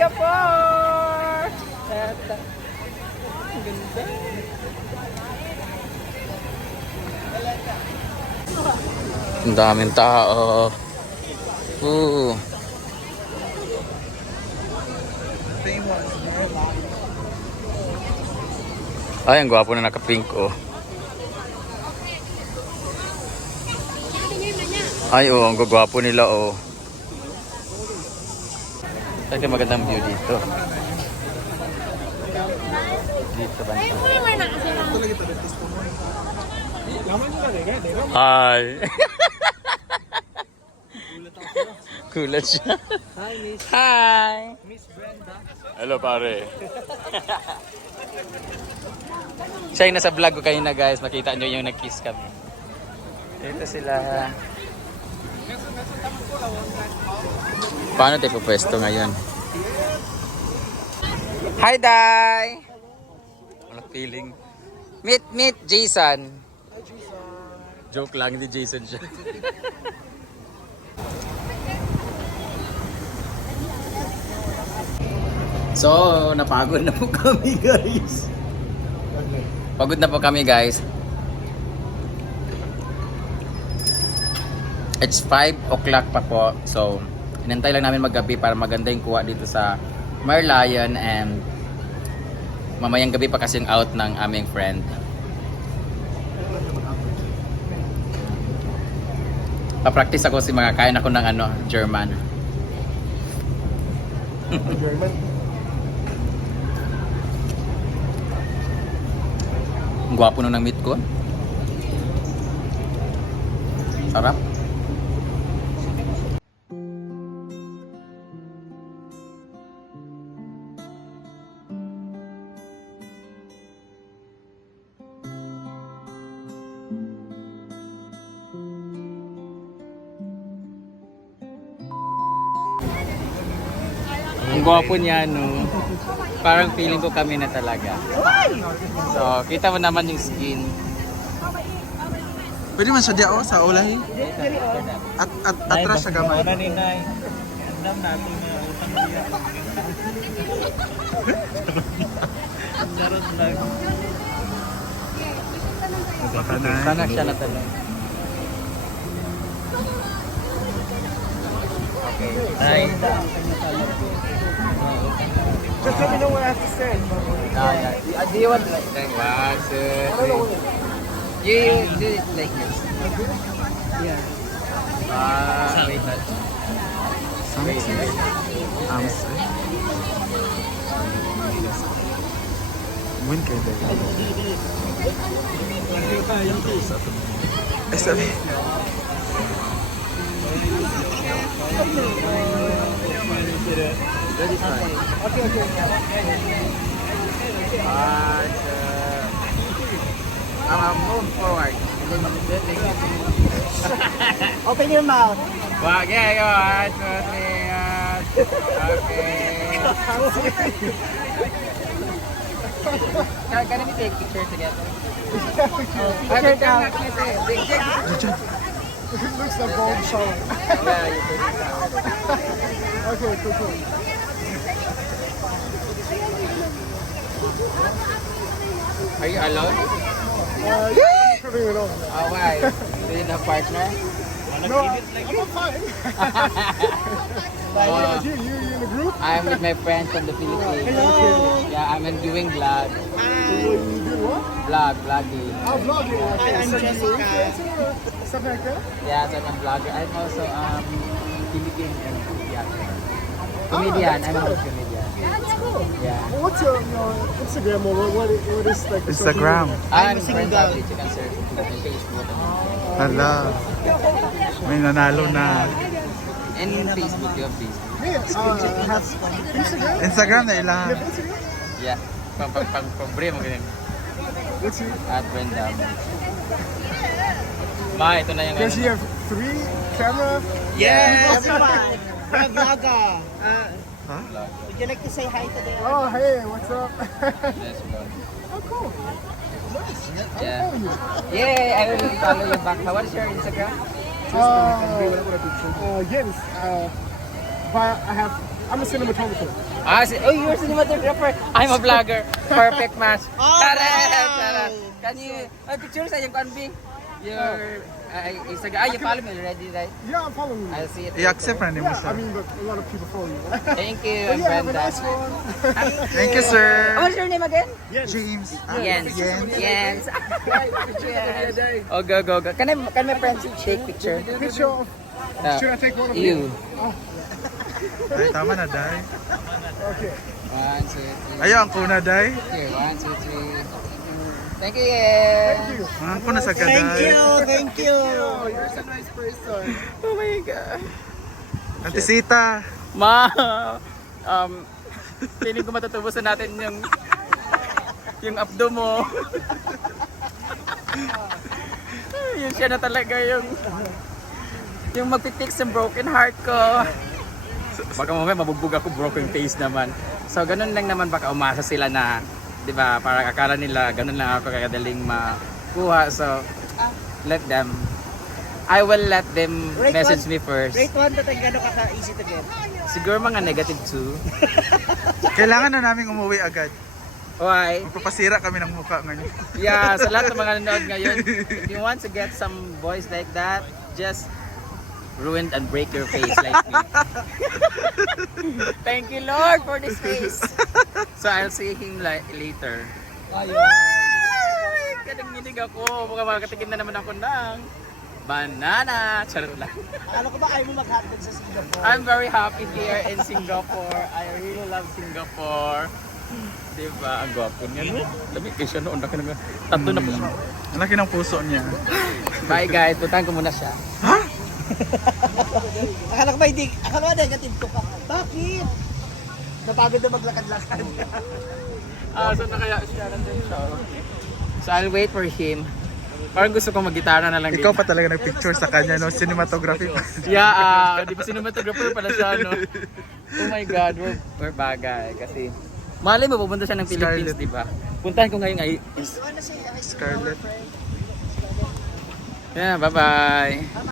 Singapore! Eto. Ang ganda. Ang daming tao. Ay, ang gwapo na naka-pink, oh. Ay, oh, ang gwapo nila, oh. Kasi magandang view dito. Dito ba? Hi. Kulat siya. Hi, Miss. Hi. Miss Brenda. Hello, pare. Siya yung nasa vlog ko kayo na, guys. Makita nyo yung nag-kiss kami. Dito sila. Paano tayo pwesto ngayon? Hi, Day! Walang feeling. Meet Jason. Hi, Jason. Joke lang, hindi Jason siya. So, napagod na po kami, guys. Pagod na po kami, guys. It's 5 o'clock pa po. So, inantay lang namin maggabi para maganda yung kuha dito sa Merlion, and mamayang gabi pa kasi yung out ng aming friend. Pa-practice ako si mga kain ako ng German. German. Ang gwapo nun ng meat ko. Sarap. Ang gwapo niya, no? Parang feeling ko kami na talaga. So, kita mo naman yung skin. Pwede man siya diya sa ulahi. At atras siya gamay. Para ni Nay. Andam natin na utang niya. Charot lang. Sana siya na talaga. Okay. Nay. Just let me know what I have to say. Do you want like that? 1, 2, 3. You do it like this. Yeah. Wait. When can they? Sabi. That is fine. Okay. Move forward. Open your mouth. Okay, go. 1, 2, 3. Okay. Can we take pictures together? Picture down. It looks like gold show. Yeah, you take it down. Okay, cool. Are you alone? Coming along. Oh, why? Do you have a partner? No, I'm fine. You in the group? I'm with my friends from the Philippines. Hello. Yeah, I'm doing vlog. You do what? Vlogging. I'm vlogging. Okay. I'm So you Jessica. influencer? Something like that? Yeah, so I'm a vlogger. I'm also Philippine and comedian. that's I'm a good. comedian. That's cool. Yeah. Well, what's your Instagram or what is like the social Instagram. media? I'm single. friends of you can search on Facebook. Hala. May nanalo na. And Facebook, you have Facebook. Yeah, have Instagram? Instagram na You ilang. have Instagram? Yeah. Pang-bre mo ganyan. What's your... At Brenda. Ma, ito na yung Does he have 3 camera? Yes! Everyone! I'm a vlogger. Huh? Would you like to say hi today? Oh, hey, what's up? Yes, vlog. Oh, cool. Nice. Yeah. I'll follow you. Yay! I will follow you back. What's your Instagram? Jens, I'm a cinematographer. Oh, you're a cinematographer. I'm a vlogger. Perfect match. Correct. Can you, picture sa yung kanbi? Your, you follow me already, right? Yeah, I'm following you. I'll see it. I-accept na ni mo Yeah, siya. I mean, but a lot of people follow you. Thank you, But I'm yeah, have a Brenda. nice one. Thank you, sir. What's your name again? James. Jens. Jens. Jens. Oh, go. Can my friends take picture? Picture of, should I take one of You. Ay, tama na, Day. Okay. 1, 2, 3. Ayaw, ang kuna, Day. Here, 1, 2, 3. Thank you, Yen. Thank you. Ang kuna sa Thank kaday. you, thank you. You're such a nice person. Oh my God. Antisita. Ma, feeling ko matutubusan natin yung abdo mo. Yun siya na talaga yung magpipix ng broken heart ko. Baka mamaya mabugbog ako, broken face naman. So ganun lang naman, baka umasa sila na, di ba, parang akala nila ganun lang ako kagadaling makuha. So I will let them Rate message one. me first. Rate 1 to 10, gano'n ka-easy to get? Siguro mga negative 2. Kailangan na namin umuwi agad. Why? Magpapasira kami ng mukha ngayon. Yeah, sa lahat ng mga nanonood ngayon, if you want to get some boys like that, just ruin and break your face like me. Thank you, Lord, for this face. So I'll see him later. Ay, kadang-ginig ako. Baka makatikim na naman ako ng banana. Charot lang. Ano ko ba ayaw mo mag-hotdog sa Singapore? I'm very happy here in Singapore. I really love Singapore. Diba? Ang gwapo niya, no? Lamig kayo siya noon. Tatlo na po. Ang laki ng puso niya. Bye guys, puntahan ko muna siya. Akala ko ba hindi, akala ko negative to ka. Bakit? Napagod na maglakad-lakad. So na kaya siya? Nandun siya. So I'll wait for him. Parang gusto kong mag-gitara na lang Ikaw pa talaga nag-picture sa kanya, no? Cinematography pa. Yeah, di ba cinematographer pala siya, no? Oh my God, we're bagay. Kasi, malay mo, pupunta siya ng Philippines, Scarlett. di ba? Puntahan ko ngayon ay... Scarlett. Yeah, bye-bye.